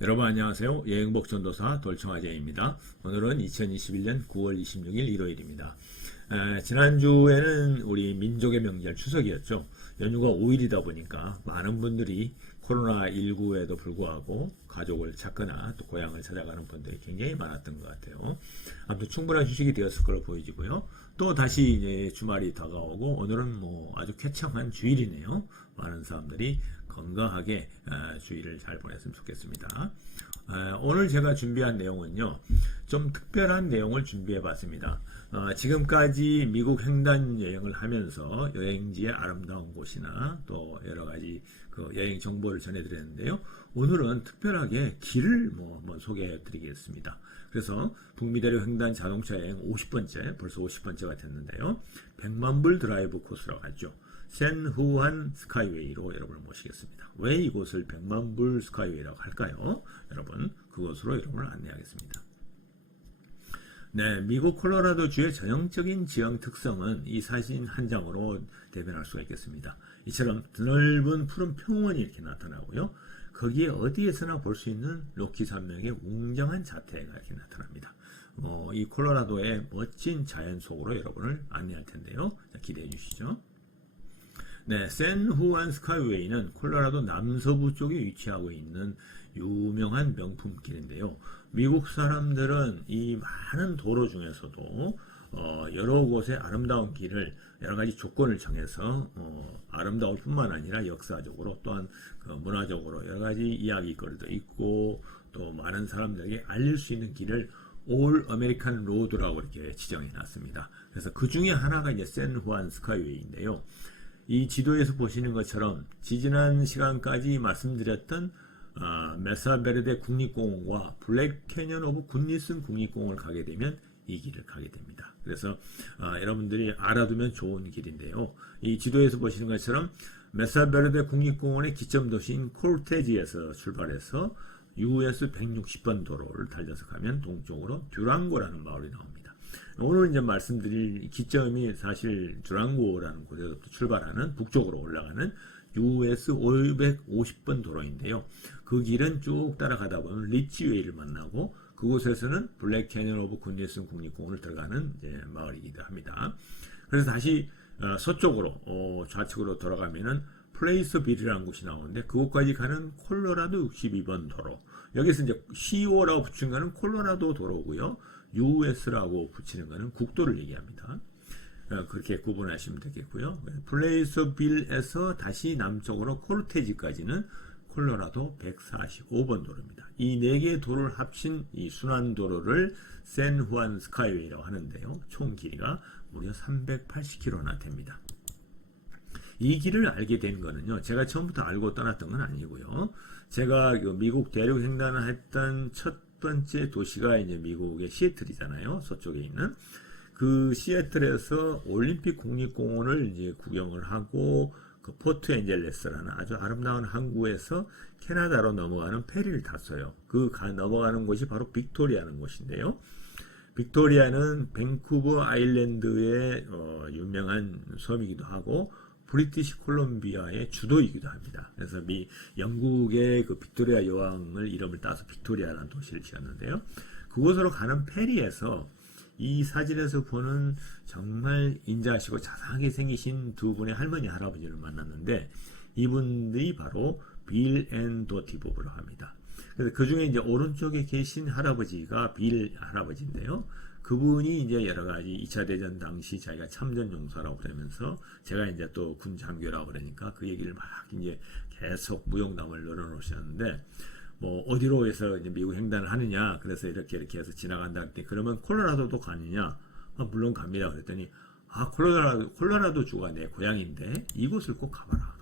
여러분 안녕하세요. 여행복전도사 돌청아제입니다. 오늘은 2021년 9월 26일 일요일입니다. 지난주에는 우리 민족의 명절 추석이었죠. 연휴가 5일이다 보니까 많은 분들이 코로나19에도 불구하고 가족을 찾거나 또 고향을 찾아가는 분들이 굉장히 많았던 것 같아요. 아무튼 충분한 휴식이 되었을 걸로 보여지고요. 또 다시 이제 주말이 다가오고 오늘은 아주 쾌청한 주일이네요. 많은 사람들이 건강하게 주일을 잘 보냈으면 좋겠습니다. 오늘 제가 준비한 내용은요, 좀 특별한 내용을 준비해 봤습니다. 지금까지 미국 횡단 여행을 하면서 여행지의 아름다운 곳이나 또 여러 가지 그 여행 정보를 전해드렸는데요. 오늘은 특별하게 길을 한번 소개해 드리겠습니다. 그래서 북미대로 횡단 자동차 여행 50번째, 벌써 50번째가 됐는데요. 100만 불 드라이브 코스라고 하죠. 샌후안 스카이웨이로 여러분을 모시겠습니다. 왜 이곳을 100만 불 스카이웨이라고 할까요? 여러분, 그곳으로 여러분을 안내하겠습니다. 네, 미국 콜로라도주의 전형적인 지형 특성은 이 사진 한 장으로 대변할 수가 있겠습니다. 이처럼 드넓은 푸른 평원이 이렇게 나타나고요. 거기에 어디에서나 볼 수 있는 로키 산맥의 웅장한 자태가 이렇게 나타납니다. 이 콜로라도의 멋진 자연 속으로 여러분을 안내할 텐데요. 기대해 주시죠. 네, 샌후안 스카이웨이는 콜로라도 남서부 쪽에 위치하고 있는 유명한 명품길인데요. 미국 사람들은 이 많은 도로 중에서도 여러 곳의 아름다운 길을 여러 가지 조건을 정해서 아름다울 뿐만 아니라 역사적으로 또한 문화적으로 여러 가지 이야기거리도 있고 또 많은 사람들에게 알릴 수 있는 길을 올 아메리칸 로드라고 이렇게 지정해 놨습니다. 그래서 그 중에 하나가 이제 샌후안 스카이웨이인데요. 이 지도에서 보시는 것처럼 지지난 시간까지 말씀드렸던 메사베르데 국립공원과 블랙 캐년 오브 굿니슨 국립공원을 가게 되면 이 길을 가게 됩니다. 그래서 여러분들이 알아두면 좋은 길인데요. 이 지도에서 보시는 것처럼 메사베르데 국립공원의 기점 도시인 콜테지에서 출발해서 US 160번 도로를 달려서 가면 동쪽으로 듀랑고라는 마을이 나옵니다. 오늘 이제 말씀드릴 기점이 사실 듀랑고라는 곳에서부터 출발하는 북쪽으로 올라가는 US 550번 도로인데요. 그 길은 쭉 따라가다 보면 리치웨이를 만나고 그곳에서는 블랙 캐년 오브 굿니슨 국립공원을 들어가는 마을이기도 합니다. 그래서 다시 서쪽으로 좌측으로 돌아가면은 플레이스 빌이라는 곳이 나오는데 그곳까지 가는 콜로라도 62번 도로. 여기서 이제 CO라고 붙인 거는 콜로라도 도로고요. US라고 붙이는 거는 국도를 얘기합니다. 그렇게 구분하시면 되겠고요. 플레이스 빌에서 다시 남쪽으로 콜테지까지는 콜로라도 145번 도로입니다. 이 네 개의 도로를 합친 이 순환도로를 샌후안 스카이웨이라고 하는데요. 총 길이가 무려 380km나 됩니다. 이 길을 알게 된 거는요. 제가 처음부터 알고 떠났던 건 아니고요. 제가 미국 대륙 횡단을 했던 첫 번째 도시가 이제 미국의 시애틀이잖아요. 서쪽에 있는. 그 시애틀에서 올림픽 국립공원을 이제 구경을 하고 그 포트 엔젤레스라는 아주 아름다운 항구에서 캐나다로 넘어가는 페리를 탔어요. 넘어가는 곳이 바로 빅토리아는 곳인데요. 빅토리아는 밴쿠버 아일랜드의 유명한 섬이기도 하고 브리티시 콜롬비아의 주도이기도 합니다. 그래서 영국의 그 빅토리아 여왕을 이름을 따서 빅토리아라는 도시를 지었는데요. 그곳으로 가는 페리에서 이 사진에서 보는 정말 인자하시고 자상하게 생기신 두 분의 할머니 할아버지를 만났는데 이분들이 바로 빌 앤 도티 부부라고 합니다. 그래서 그 중에 이제 오른쪽에 계신 할아버지가 빌 할아버지인데요. 그분이 이제 여러 가지 2차 대전 당시 자기가 참전 용사라고 그러면서 제가 이제 또 군 장교라고 그러니까 그 얘기를 막 이제 계속 무용담을 늘어놓으셨는데 어디로 해서 이제 미국 횡단을 하느냐 그래서 이렇게 해서 지나간다 그랬더니 그러면 콜로라도도 가느냐 물론 갑니다 그랬더니 콜로라도 주가 내 고향인데 이곳을 꼭 가봐라.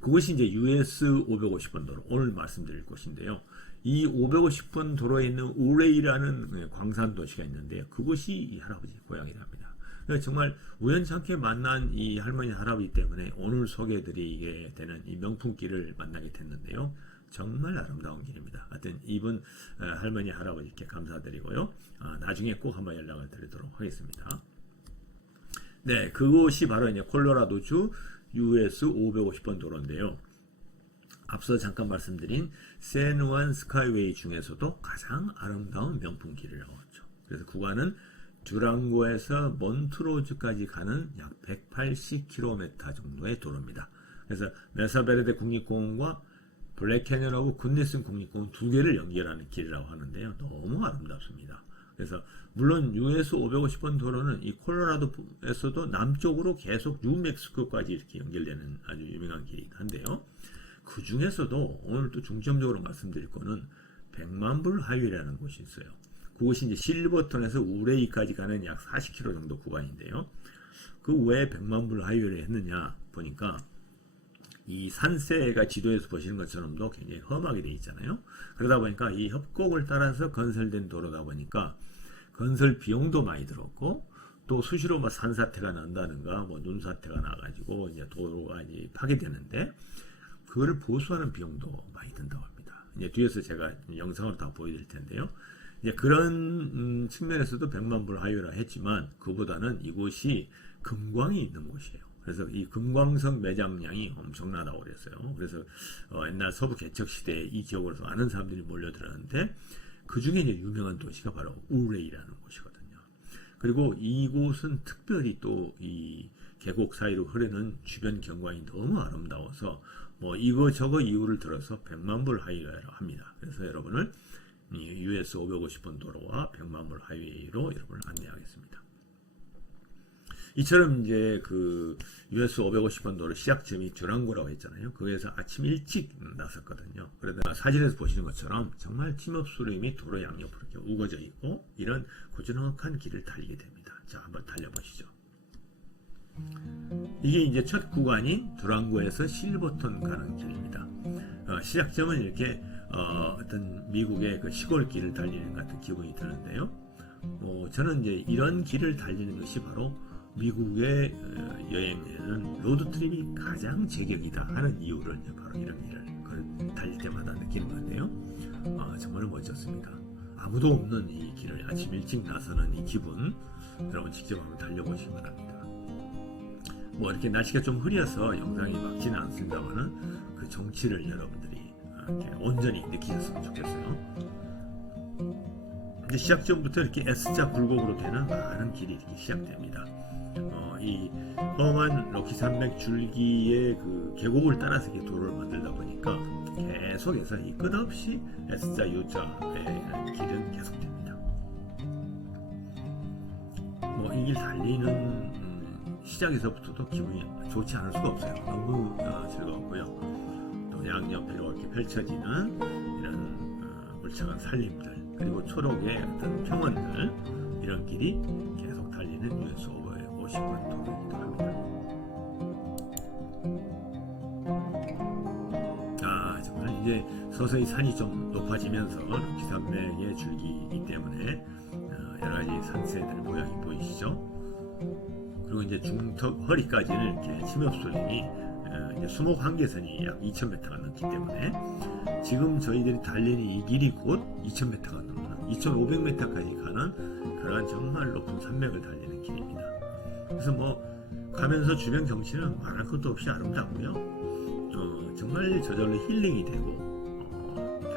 그것이 이제 US 550번 도로 오늘 말씀드릴 곳인데요. 이 550번 도로에 있는 우레이라는 광산 도시가 있는데요. 그곳이 이 할아버지 고향이랍니다. 정말 우연찮게 만난 이 할머니 할아버지 때문에 오늘 소개해드리게 되는 이 명품길을 만나게 됐는데요. 정말 아름다운 길입니다. 하여튼 이분 할머니 할아버지께 감사드리고요. 나중에 꼭 한번 연락을 드리도록 하겠습니다. 네, 그곳이 바로 이제 콜로라도주 US 550번 도로인데요. 앞서 잠깐 말씀드린 샌후안 스카이웨이 중에서도 가장 아름다운 명품 길이라고 하죠. 그래서 구간은 듀랑고에서 몬트로즈까지 가는 약 180km 정도의 도로입니다. 그래서 메사베르데 국립공원과 블랙 캐년하고 굿네슨 국립공원 두 개를 연결하는 길이라고 하는데요. 너무 아름답습니다. 그래서 물론 US 550번 도로는 이 콜로라도에서도 남쪽으로 계속 뉴멕시코까지 이렇게 연결되는 아주 유명한 길이긴 한데요. 그 중에서도 오늘 또 중점적으로 말씀드릴 거는 100만불 하이웨이라는 곳이 있어요. 그곳이 이제 실버턴에서 우레이까지 가는 약 40km 정도 구간인데요. 그 왜 100만불 하이웨이를 했느냐 보니까 이 산세가 지도에서 보시는 것처럼도 굉장히 험하게 되어 있잖아요. 그러다 보니까 이 협곡을 따라서 건설된 도로다 보니까 건설 비용도 많이 들었고 또 수시로 뭐 산사태가 난다든가 뭐 눈사태가 나가지고 이제 도로가 이제 파괴되는데 그거를 보수하는 비용도 많이 든다고 합니다. 이제 뒤에서 제가 영상으로 다 보여드릴 텐데요. 이제 그런 측면에서도 100만불 하이웨이라 했지만 그보다는 이곳이 금광이 있는 곳이에요. 그래서 이 금광석 매장량이 엄청나다고 그랬어요. 그래서 옛날 서부 개척 시대에 이 지역으로서 많은 사람들이 몰려들었는데 그 중에 이제 유명한 도시가 바로 우레이라는 곳이거든요. 그리고 이곳은 특별히 또 이 계곡 사이로 흐르는 주변 경관이 너무 아름다워서 뭐 이거저거 이유를 들어서 100만불 하이웨이라고 합니다. 그래서 여러분을 US 550번 도로와 100만불 하이웨이로 여러분을 안내하겠습니다. 이처럼 이제 그 US 550번 도로 시작점이 듀랑고라고 했잖아요. 거기에서 아침 일찍 나섰거든요. 그러다 사진에서 보시는 것처럼 정말 팀업수림이 도로 양옆으로 이렇게 우거져 있고 이런 고즈넉한 길을 달리게 됩니다. 자, 한번 달려보시죠. 이게 이제 첫 구간인 듀랑고에서 실버턴 가는 길입니다. 시작점은 이렇게 어떤 미국의 그 시골 길을 달리는 같은 기분이 드는데요. 저는 이제 이런 길을 달리는 것이 바로 미국의 여행에는 로드트립이 가장 제격이다 하는 이유를 바로 이런 길을 달릴 때마다 느끼는 건데요. 정말 멋졌습니다. 아무도 없는 이 길을 아침 일찍 나서는 이 기분 여러분 직접 한번 달려보시기 바랍니다. 뭐 이렇게 날씨가 좀 흐려서 영상이 막지는 않습니다만은 그 정취를 여러분들이 이렇게 온전히 느끼셨으면 좋겠어요. 근데 시작점부터 이렇게 S자 굴곡으로 되는 많은 길이 이렇게 시작됩니다. 이 험한 로키 산맥 줄기의 그 계곡을 따라서 이렇게 도로를 만들다 보니까 계속해서 이 끝없이 S자 U자의 길은 계속됩니다. 뭐 이 길 달리는 시작에서부터도 기분이 좋지 않을 수가 없어요. 너무 즐거웠고요. 또 양옆으로 이렇게 펼쳐지는 이런 울창한 산림들 그리고 초록의 어떤 평원들 이런 길이 계속 달리는 US 550번 도로이기도 합니다. 정말 이제 서서히 산이 좀 높아지면서 로키 산맥의 줄기이기 때문에 여러 가지 산세들 모양이 보이시죠? 그리고 이제 중턱 허리까지는 이렇게 침엽솔림이 이제 수목 한계선이 약 2,000m가 넘기 때문에 지금 저희들이 달리는 이 길이 곧 2,000m가 넘는 2,500m까지 가는 그러한 정말 높은 산맥을 달리는 길입니다. 그래서 뭐 가면서 주변 경치는 말할 것도 없이 아름답고요. 정말 저절로 힐링이 되고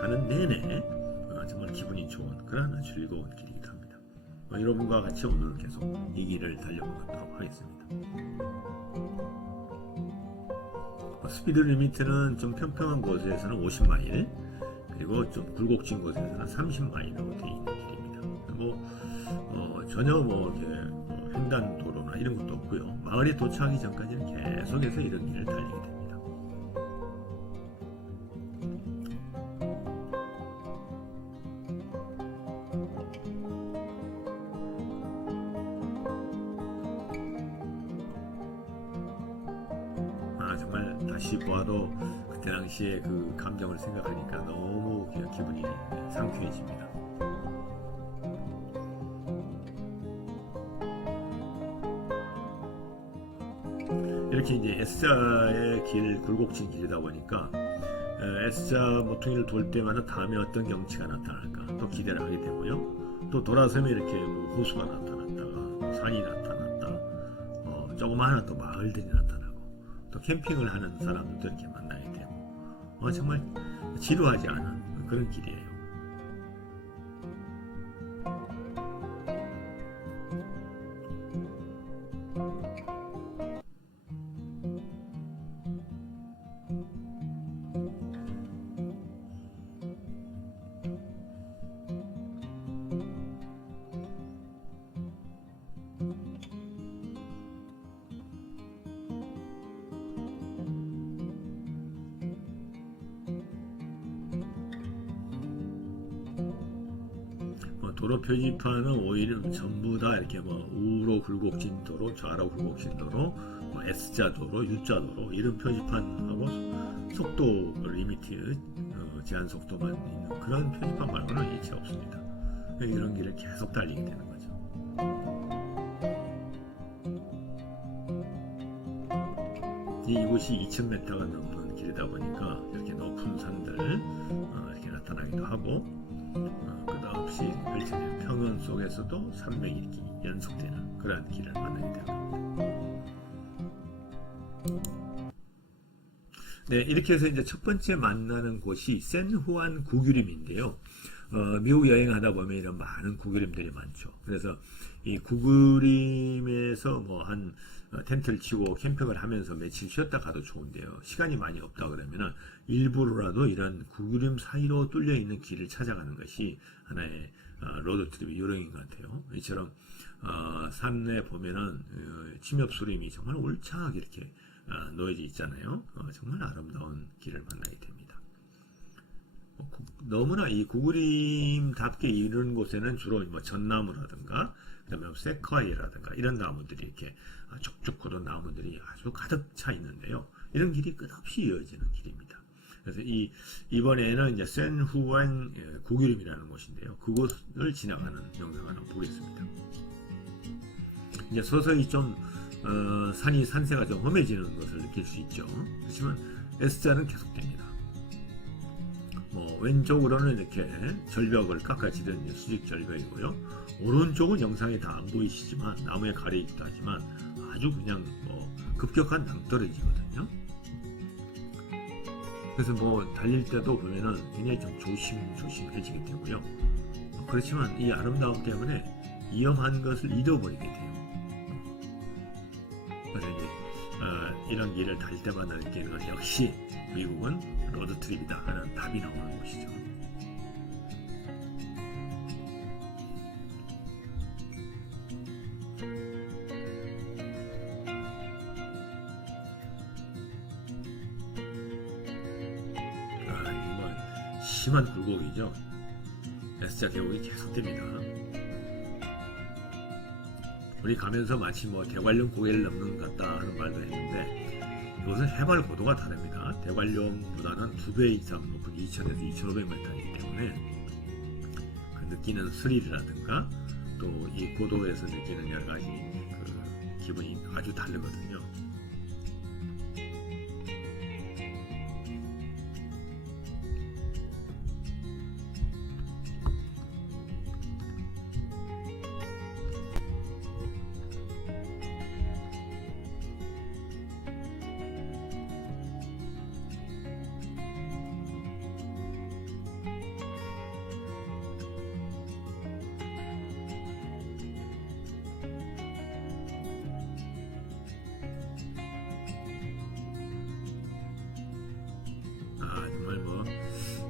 가는 내내 정말 기분이 좋은 그런 즐거운 길이기도 합니다. 여러분과 같이 오늘 계속 이 길을 달려보도록 하겠습니다. 스피드 리미트는 좀 평평한 곳에서는 50마일 그리고 좀 굴곡진 곳에서는 30마일로 되어 있는 길입니다. 전혀 이렇게 횡단 도로나 이런 것도 없고요. 마을에 도착하기 전까지는 계속해서 이런 길을 달리게 됩니다. 정말 다시 보아도 그때 당시의 그 감정을 생각하니까 너무 기분이 상쾌해집니다. 이렇게 이제 S자의 길, 굴곡진 길이다 보니까 S자 모퉁이를 돌 때마다 다음에 어떤 경치가 나타날까 또 기대를 하게 되고요. 또 돌아서면 이렇게 뭐 호수가 나타났다가 산이 나타났다, 조그마한 또 마을들이 나타났다. 또 캠핑을 하는 사람들도 이렇게 만나게 되고 정말 지루하지 않은 그런 길이에요. 도로 표지판은 오히려 전부 다 이렇게 우로 굴곡진 도로, 좌로 굴곡진 도로, S자 도로, U자 도로 이런 표지판하고 속도 리미트 제한 속도만 있는 그런 표지판 말고는 일체 없습니다. 이런 길을 계속 달리게 되는 거죠. 이곳이 2,000m가 넘는 길이다 보니까 이렇게 높은 산들 이렇게 나타나기도 하고 끝없이 펼쳐진 평원 속에서도 산맥이 이렇게 연속되는 그런 길을 만나게 되는 겁니다. 네, 이렇게 해서 이제 첫 번째 만나는 곳이 샌후안 구규림인데요. 미국 여행하다 보면 이런 많은 구규림들이 많죠. 그래서 이 구규림에서 한 텐트를 치고 캠핑을 하면서 며칠 쉬었다 가도 좋은데요. 시간이 많이 없다 그러면은 일부러라도 이런 구규림 사이로 뚫려 있는 길을 찾아가는 것이 하나의 로드트립의 요령인 것 같아요. 이처럼 산에 보면은 침엽수림이 정말 울창하게 이렇게 놓여져 있잖아요. 정말 아름다운 길을 만나게 됩니다. 너무나 이 구그림답게 이런 곳에는 주로 전나무라든가 그다음에 세콰이라든가 이런 나무들이 이렇게 쭉 굳은 나무들이 아주 가득 차 있는데요. 이런 길이 끝없이 이어지는 길입니다. 그래서 이번에는 이제 샌후안 구규림이라는 곳인데요. 그곳을 지나가는 영상을 한번 보겠습니다. 이제 서서히 좀 산세가 좀 험해지는 것을 느낄 수 있죠. 그렇지만 S자는 계속됩니다. 왼쪽으로는 이렇게 절벽을 깎아지른 수직 절벽이고요. 오른쪽은 영상에 다 안 보이시지만 나무에 가려 있기도 하지만 아주 그냥 급격한 낭떠러지거든요. 그래서 달릴 때도 보면은 굉장히 좀 조심해지게 되고요. 그렇지만 이 아름다움 때문에 위험한 것을 잊어버리게 돼요. 그래서 이제 이런 길을 달릴 때마다 느끼는 건 역시 미국은 로드트립이다 하는 답이 나오는 곳이죠. 이게 심한 굴곡이죠. S자 계곡이 계속됩니다. 우리 가면서 마치 대관령 고개를 넘는 것 같다 하는 말도 했는데 이것은 해발 고도가 다릅니다. 대관령보다는 2배 이상 높은 2,000에서 2,500m이기 때문에 그 느끼는 스릴이라든가 또 이 고도에서 느끼는 여러 가지 그 기분이 아주 다르거든요.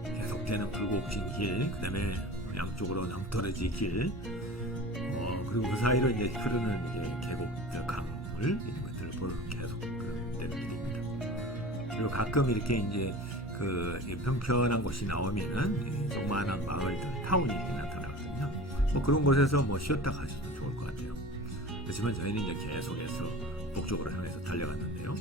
계속되는 굴곡진 길, 그 다음에 양쪽으로 낭떠러지 길, 그리고 그 사이로 이제 흐르는 이제 계곡, 강물 이런 것들을 보는 계속 되는 길입니다. 그리고 가끔 이렇게 이제 평평한 곳이 나오면은 조그마한 마을들, 타운이 이렇게 나타나거든요. 그런 곳에서 쉬었다 가셔도 좋을 것 같아요. 그렇지만 저희는 이제 계속해서 북쪽으로 향해서 달려갔는데요.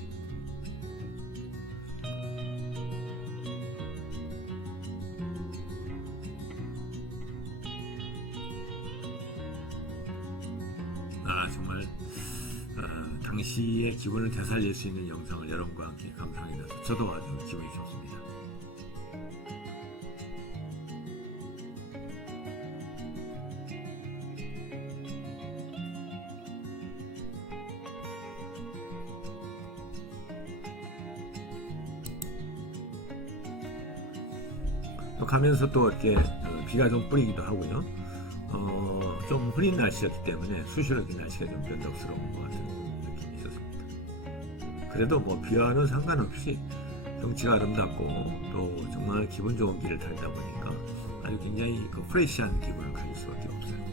정말 당시의 기분을 되살릴 수 있는 영상을 여러분과 함께 감상하게 돼서 저도 아주 기분이 좋습니다. 또 가면서 또 이렇게 비가 좀 뿌리기도 하고요. 좀 흐린 날씨였기 때문에 수시로 이렇게 날씨가 좀 변덕스러운 것 같은 느낌이 있었습니다. 그래도 뭐 비와는 상관없이 경치가 아름답고 또 정말 기분 좋은 길을 달다 보니까 아주 굉장히 그 프레시한 기분을 가질 수밖에 없어요.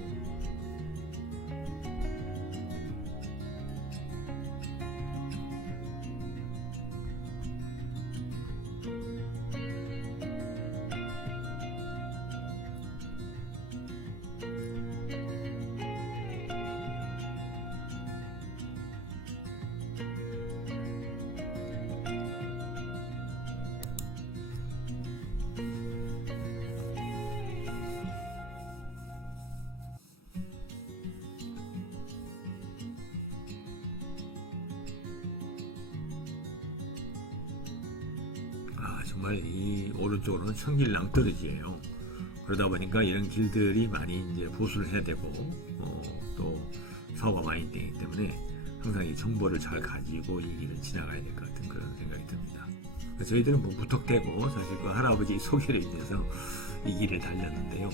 정말 이 오른쪽으로는 청길 낭떠러지예요. 그러다 보니까 이런 길들이 많이 이제 보수를 해야 되고 또 사고가 많이 되기 때문에 항상 이 정보를 잘 가지고 이 길을 지나가야 될 것 같은 그런 생각이 듭니다. 저희들은 뭐 무턱대고 사실 그 할아버지 소개로 인해서 이 길을 달렸는데요.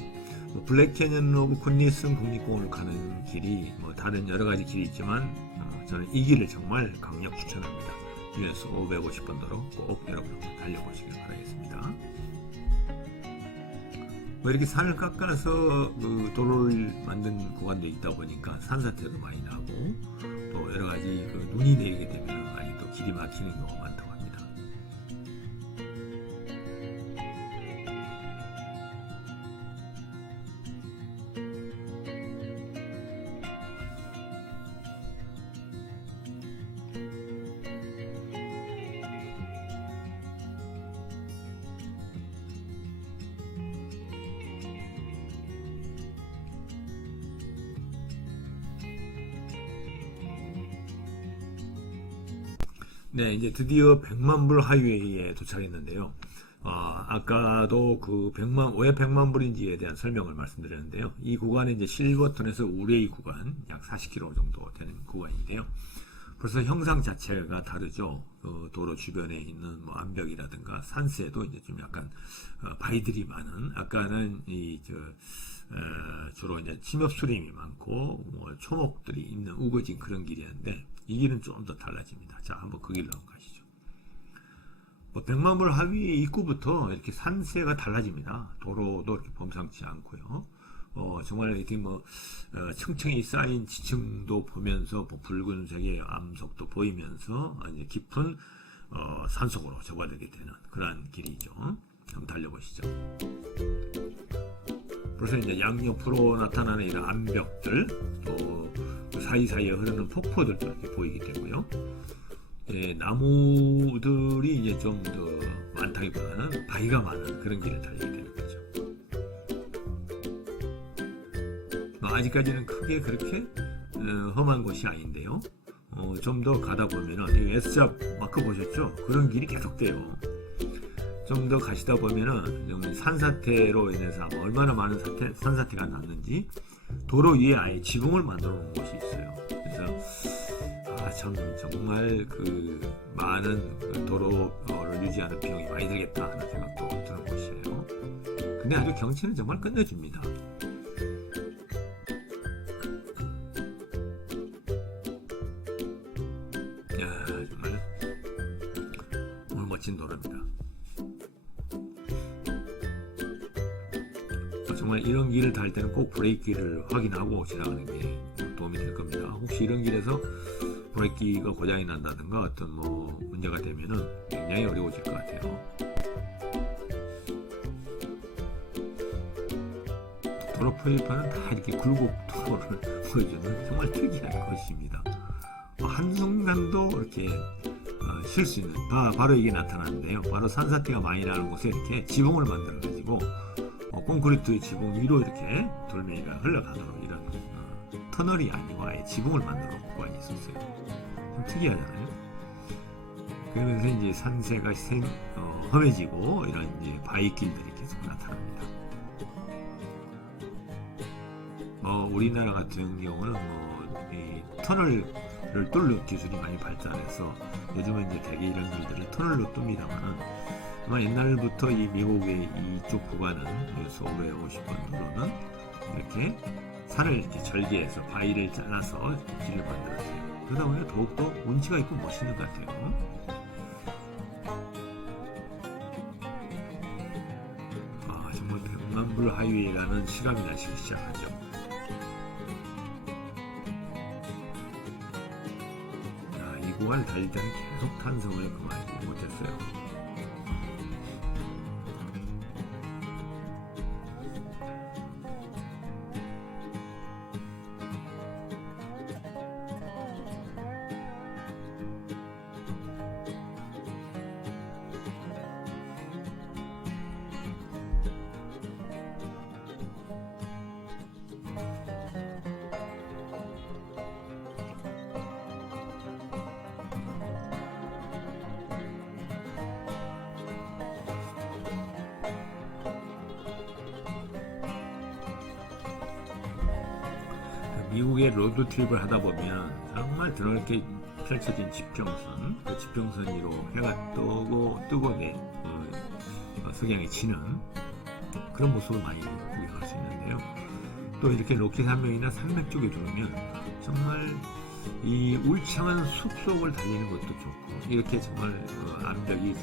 블랙 캐년 오브 굿니슨 국립공원을 가는 길이 뭐 다른 여러 가지 길이 있지만 저는 이 길을 정말 강력 추천합니다. US 550번 도로 꼭 여러분 한번 달려보시길 바라겠습니다. 뭐 이렇게 산을 깎아서 그 도로를 만든 구간도 있다 보니까 산사태도 많이 나고 또 여러 가지 그 눈이 내리게 되면 많이 또 길이 막히는 경우가 많다고 합니다. 네, 이제 드디어 100만 불 하이웨이에 도착했는데요. 아까도 그 왜 100만 불인지에 대한 설명을 말씀드렸는데요. 이 구간은 이제 실버턴에서 우레이 구간, 약 40km 정도 되는 구간인데요. 벌써 형상 자체가 다르죠. 도로 주변에 있는 뭐 암벽이라든가 산세도 이제 좀 약간 바위들이 많은, 아까는 주로 이제 침엽수림이 많고 뭐 초목들이 있는 우거진 그런 길이었는데 이 길은 좀 더 달라집니다. 자, 한번 그 길로 한번 가시죠. 100만 불 하위 입구부터 이렇게 산세가 달라집니다. 도로도 이렇게 범상치 않고요. 정말 이렇게 층층이 쌓인 지층도 보면서 붉은색의 암석도 보이면서 이제 깊은 산속으로 접어들게 되는 그런 길이죠. 한번 달려보시죠. 벌써 이제 양옆으로 나타나는 이런 암벽들, 또 그 사이사이에 흐르는 폭포들도 이렇게 보이게 되고요. 나무들이 이제 좀 더 많다기보다는 바위가 많은 그런 길을 달리게 되는 거죠. 아직까지는 크게 그렇게 험한 곳이 아닌데요. 좀 더 가다 보면은 이 S자 마크 보셨죠? 그런 길이 계속돼요. 좀 더 가시다 보면은 산사태로 인해서 얼마나 많은 산사태가 났는지 도로 위에 아예 지붕을 만들어 놓은 곳이 있어요. 그래서 정말 그 많은 그 도로를 유지하는 비용이 많이 들겠다 하는 생각도 드는 곳이에요. 근데 아주 경치는 정말 끝내줍니다. 정말 오늘 멋진 도로입니다. 정말 이런 길을 달 때는 꼭 브레이크를 확인하고 지나가는 게 도움이 될 겁니다. 혹시 이런 길에서 브레이크가 고장이 난다든가 어떤 문제가 되면은 굉장히 어려워질 것 같아요. 도로 표지판은 다 이렇게 굴곡 도로를 보여주는 정말 특이한 것입니다. 한순간도 이렇게 쉴 수 있는 바로 이게 나타나는데요. 바로 산사태가 많이 나는 곳에 이렇게 지붕을 만들어 가지고 콘크리트 지붕 위로 이렇게 돌멩이가 흘러가도록 이런 터널이 아니고 아예 지붕을 만들어 놓은 구간이 있었어요. 좀 특이하잖아요. 그러면서 이제 산세가 험해지고 이런 이제 바위길들이 계속 나타납니다. 우리나라 같은 경우는 이 터널을 뚫는 기술이 많이 발달해서 요즘은 이제 대개 이런 길들을 터널로 뚫습니다만은 아마 옛날부터 이 미국의 이쪽 구간은 서울에 50번 도로는 이렇게 산을 이렇게 절개해서 바위를 잘라서 길을 만들었어요. 그러다 보니 더욱더 운치가 있고 멋있는 것 같아요. 정말 백만불 하이웨이라는 실감이 나시기 시작하죠. 이 구간을 달릴 때는 계속 탄성을 그만하지 못했어요. 미국의 로드 트립을 하다 보면 정말 드넓게 펼쳐진 지평선, 그 지평선 위로 해가 뜨고 석양이 치는 그런 모습을 많이 구경할 수 있는데요. 또 이렇게 로키 산맥이나 산맥 쪽에 들어오면 정말 이 울창한 숲속을 달리는 것도 좋고, 이렇게 정말 암벽이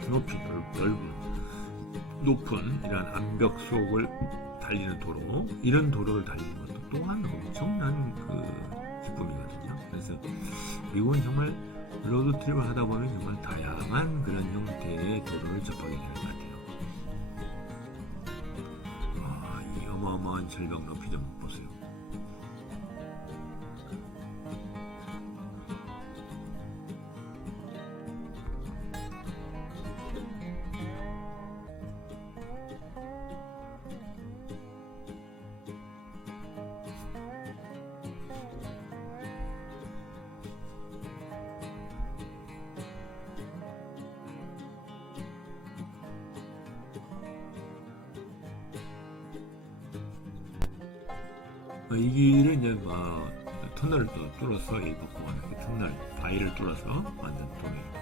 드높이 넓은 높은 이런 암벽 속을 달리는 도로, 이런 도로를 달리는 것도 또한 엄청난 기쁨이거든요. 그래서 미국은 정말 로드 트립을 하다 보면 정말 다양한 그런 형태의 도로를 접하게 되는 것 같아요. 이 어마어마한 절벽 높이 좀 보세요. 이 길은 이제 터널을 또 뚫어서 이 터널 바위를 뚫어서 만든 도로입니다.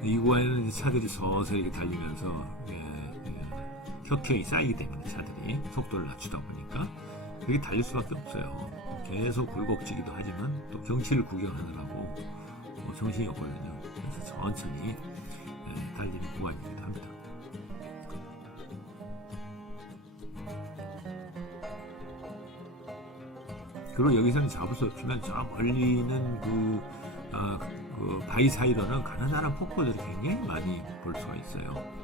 이 구간에는 차들이 서서히 이렇게 달리면서 혁혁이 쌓이기 때문에 차들이 속도를 낮추다 보니까 그게 달릴 수밖에 없어요. 계속 굴곡지기도 하지만 또 경치를 구경하느라고 정신이 없거든요. 그래서 천천히 달리는 구간이기도 합니다. 그리고 여기서는 잡을 수 없지만 저 멀리는 그 바위 사이로는 가느다란 폭포들이 굉장히 많이 볼 수가 있어요.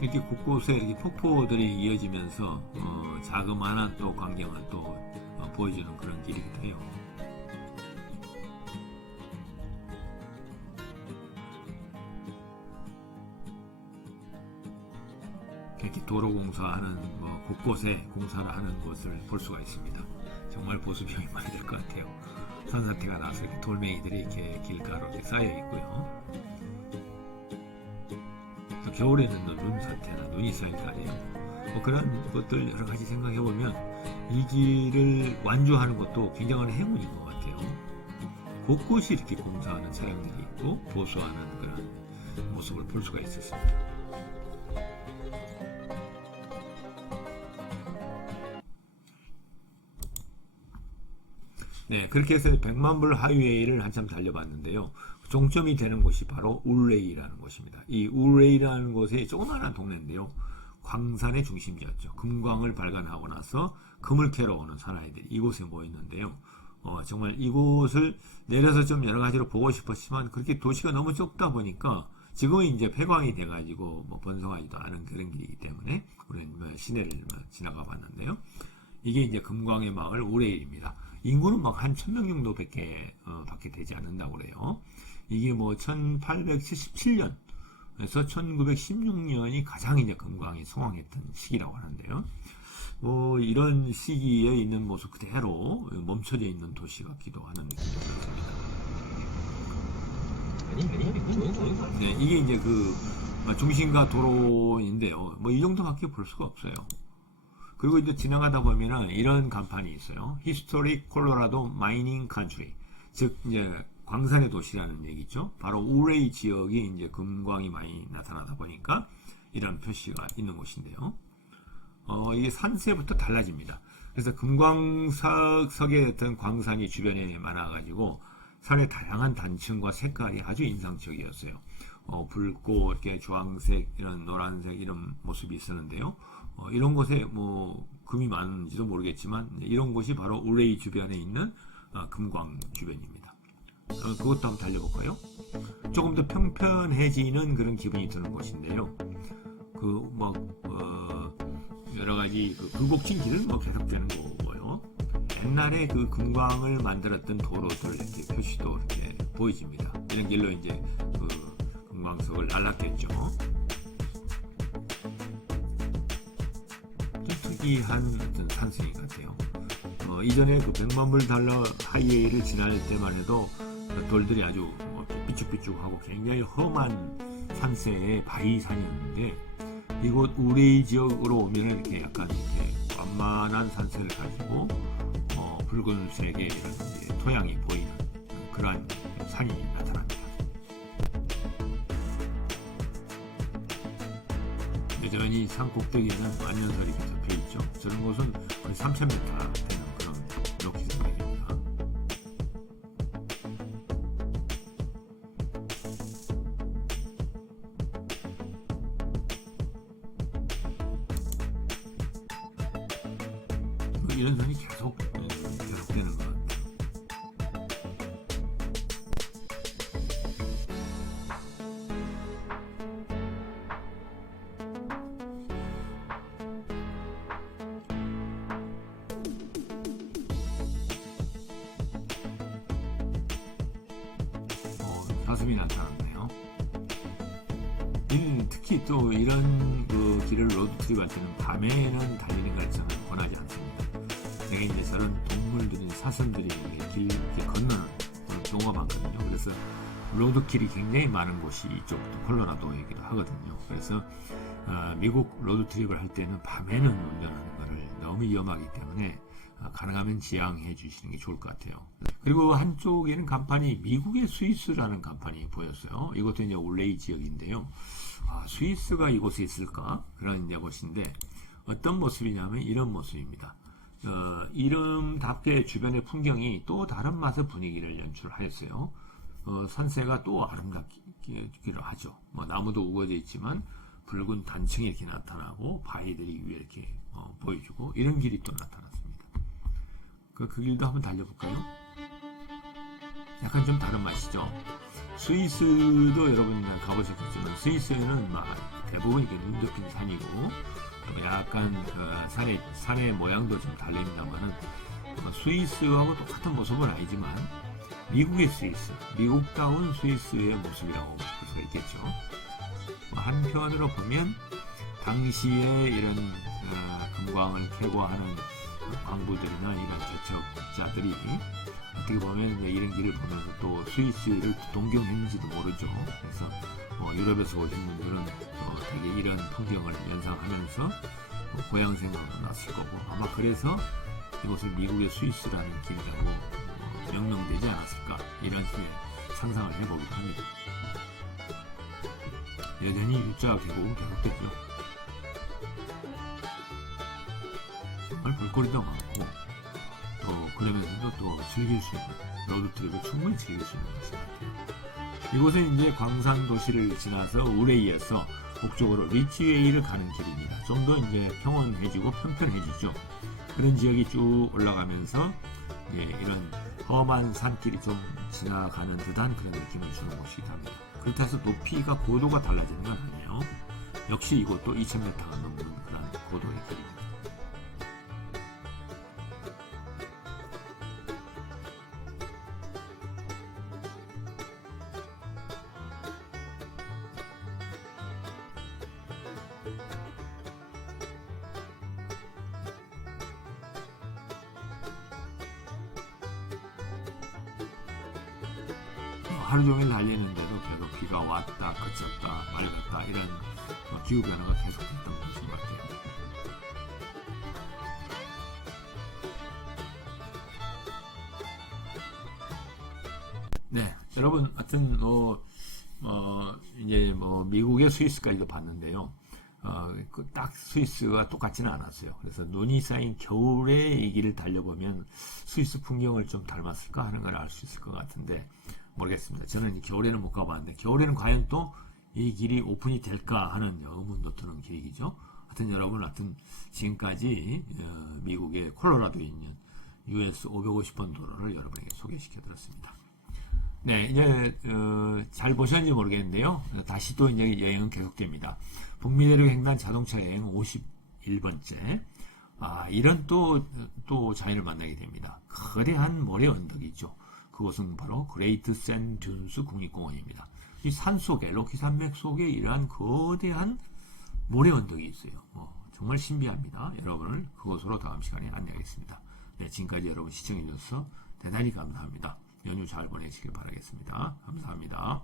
이렇게 곳곳에 이렇게 폭포들이 이어지면서 자그마한 또 광경을 또 보여주는 그런 길이기도 해요. 이렇게 도로 공사하는 곳곳에 공사를 하는 것을 볼 수가 있습니다. 정말 보수병이 많이 될 것 같아요. 산사태가 나서 이렇게 돌멩이들이 이렇게 길가로 쌓여 있고요. 겨울에는 눈 사태나 눈이 쌓일 거 아니에요. 그런 것들 여러 가지 생각해 보면 이 길을 완주하는 것도 굉장한 행운인 것 같아요. 곳곳이 이렇게 공사하는 차량들이 있고 보수하는 그런 모습을 볼 수가 있었습니다. 네, 그렇게 해서 100만 불 하이웨이를 한참 달려봤는데요. 종점이 되는 곳이 바로 울레이라는 곳입니다. 이 울레이라는 곳에 조그마한 동네인데요. 광산의 중심지였죠. 금광을 발견하고 나서 금을 캐러 오는 사나이들이 이곳에 모였는데요. 정말 이곳을 내려서 좀 여러 가지로 보고 싶었지만 그렇게 도시가 너무 좁다 보니까 지금은 이제 폐광이 돼가지고 뭐 번성하지도 않은 그런 길이기 때문에 우리는 시내를 지나가 봤는데요. 이게 이제 금광의 마을 우레일입니다. 인구는 막 한 1000명 정도 밖에 되지 않는다고 그래요. 이게 뭐 1877년에서 1916년이 가장 이제 금광이 성황했던 시기라고 하는데요. 이런 시기에 있는 모습 그대로 멈춰져 있는 도시 같기도 하는 느낌이 들었습니다. 네, 이게 이제 그 중심가 도로인데요. 뭐 이 정도밖에 볼 수가 없어요. 그리고 이제 지나가다 보면은 이런 간판이 있어요. Historic Colorado Mining Country. 즉, 이제 광산의 도시라는 얘기죠. 바로 우레이 지역이 이제 금광이 많이 나타나다 보니까 이런 표시가 있는 곳인데요. 이게 산세부터 달라집니다. 그래서 금광석의 어떤 광산이 주변에 많아가지고 산의 다양한 단층과 색깔이 아주 인상적이었어요. 붉고 이렇게 주황색, 이런 노란색 이런 모습이 있었는데요. 이런 곳에 뭐 금이 많은지도 모르겠지만 이런 곳이 바로 우레이 주변에 있는 금광 주변입니다. 그것도 한번 달려볼까요? 조금 더 평평해지는 그런 기분이 드는 곳인데요. 여러 가지 굴곡진 길은 뭐 계속되는 거고요. 옛날에 그 금광을 만들었던 도로들 이렇게 표시도 이렇게 보여집니다. 이런 길로 이제 그 금광석을 날랐겠죠. 좀 특이한 어떤 산세인 것 같아요. 이전에 그 100만 불 달러 하이웨이를 지날 때만 해도 돌들이 아주 삐쭉삐쭉하고 굉장히 험한 산세의 바위산이었는데 이곳 우레이 지역으로 오면 이렇게 약간 이렇게 완만한 산세를 가지고 붉은색의 이런 토양이 보이는 그러한 산이 나타납니다. 여전히 산 꼭대기에는 만년설이 잡혀 있죠. 저런 곳은 거의 3,000m 되는 그런 높이 산맥입니다. 이런 산이 계속되는 것 같아요. 사슴이 나타났네요. 특히 또 이런 그 길을 로드트립 할 때는 밤에는 달리는 걸 저는 권하지 않습니다. 되게 이제 저런 동물들이 사슴들이 길 이렇게 건너는 그런 경우가 많거든요. 그래서 로드길이 굉장히 많은 곳이 이쪽 콜로라도이기도 하거든요. 그래서 미국 로드트립을 할 때는 밤에는 운전하는 것을 너무 위험하기 때문에 가능하면 지양해 주시는 게 좋을 것 같아요. 그리고 한쪽에는 간판이 미국의 스위스라는 간판이 보였어요. 이것도 이제 울레이 지역인데요. 스위스가 이곳에 있을까? 그런 이제 곳인데 어떤 모습이냐면 이런 모습입니다. 이름답게 주변의 풍경이 또 다른 맛의 분위기를 연출하였어요. 산세가 또 아름답기로 하죠. 나무도 우거져 있지만 붉은 단층이 이렇게 나타나고 바위들이 위에 이렇게 보여주고 이런 길이 또 나타났습니다. 그 길도 한번 달려볼까요? 약간 좀 다른 맛이죠. 스위스도 여러분 가보셨겠지만 스위스에는 대부분 이렇게 눈 덮인 산이고 약간 산의 모양도 좀 다릅니다만은 스위스하고 똑같은 모습은 아니지만 미국의 스위스, 미국다운 스위스의 모습이라고 볼 수가 있겠죠. 한편으로 보면 당시에 이런 금광을 캐고 하는 광부들이나 이런 개척자들이 어떻게 보면 이런 길을 보면서 또 스위스를 동경했는지도 모르죠. 그래서 유럽에서 오신 분들은 되게 이런 풍경을 연상하면서 고향 생각도 났을 거고 아마 그래서 이곳을 미국의 스위스라는 길이라고 명명되지 않았을까 이런 식의 상상을 해보기도 합니다. 여전히 U자 계곡은 계속됐죠. 정말 볼거리도 많고 또 그러면서도 또 즐길 수 있는 로드트립을 충분히 즐길 수 있는 것인 것 같아요. 이곳은 이제 광산 도시를 지나서 우레이에서 북쪽으로 리치웨이를 가는 길입니다. 좀 더 이제 평온해지고 편편해지죠. 그런 지역이 쭉 올라가면서 이런 험한 산길이 좀 지나가는 듯한 그런 느낌을 주는 곳이기도 합니다. 그렇다고 해서 높이가 고도가 달라지는 건 아니에요. 역시 이것도 2000m가 넘는 그런 고도의 길입니다. 하루 종일 달리는데도 계속 비가 왔다 그쳤다 맑았다 이런 기후변화가 계속됐던 것인 것 같아요. 네, 여러분 하여튼 이제 미국의 스위스까지도 봤는데요. 딱 스위스가 똑같지는 않았어요. 그래서 눈이 쌓인 겨울의 이 길을 달려보면 스위스 풍경을 좀 닮았을까 하는 걸 알 수 있을 것 같은데 모르겠습니다. 저는 겨울에는 못 가봤는데 겨울에는 과연 또 이 길이 오픈이 될까 하는 의문도 드는 길이죠. 하여튼 여러분 지금까지 미국의 콜로라도에 있는 US 550번 도로를 여러분에게 소개시켜 드렸습니다. 네, 이제 잘 보셨는지 모르겠는데요. 다시 또 이제 여행은 계속됩니다. 북미 내륙 횡단 자동차 여행 51번째. 이런 또 자연을 만나게 됩니다. 거대한 모래 언덕이 있죠. 그곳은 바로 그레이트 샌 듄스 국립공원입니다. 이 산 속에, 로키 산맥 속에 이러한 거대한 모래 언덕이 있어요. 정말 신비합니다. 여러분을 그곳으로 다음 시간에 안내하겠습니다. 네, 지금까지 여러분 시청해 주셔서 대단히 감사합니다. 연휴 잘 보내시길 바라겠습니다. 감사합니다.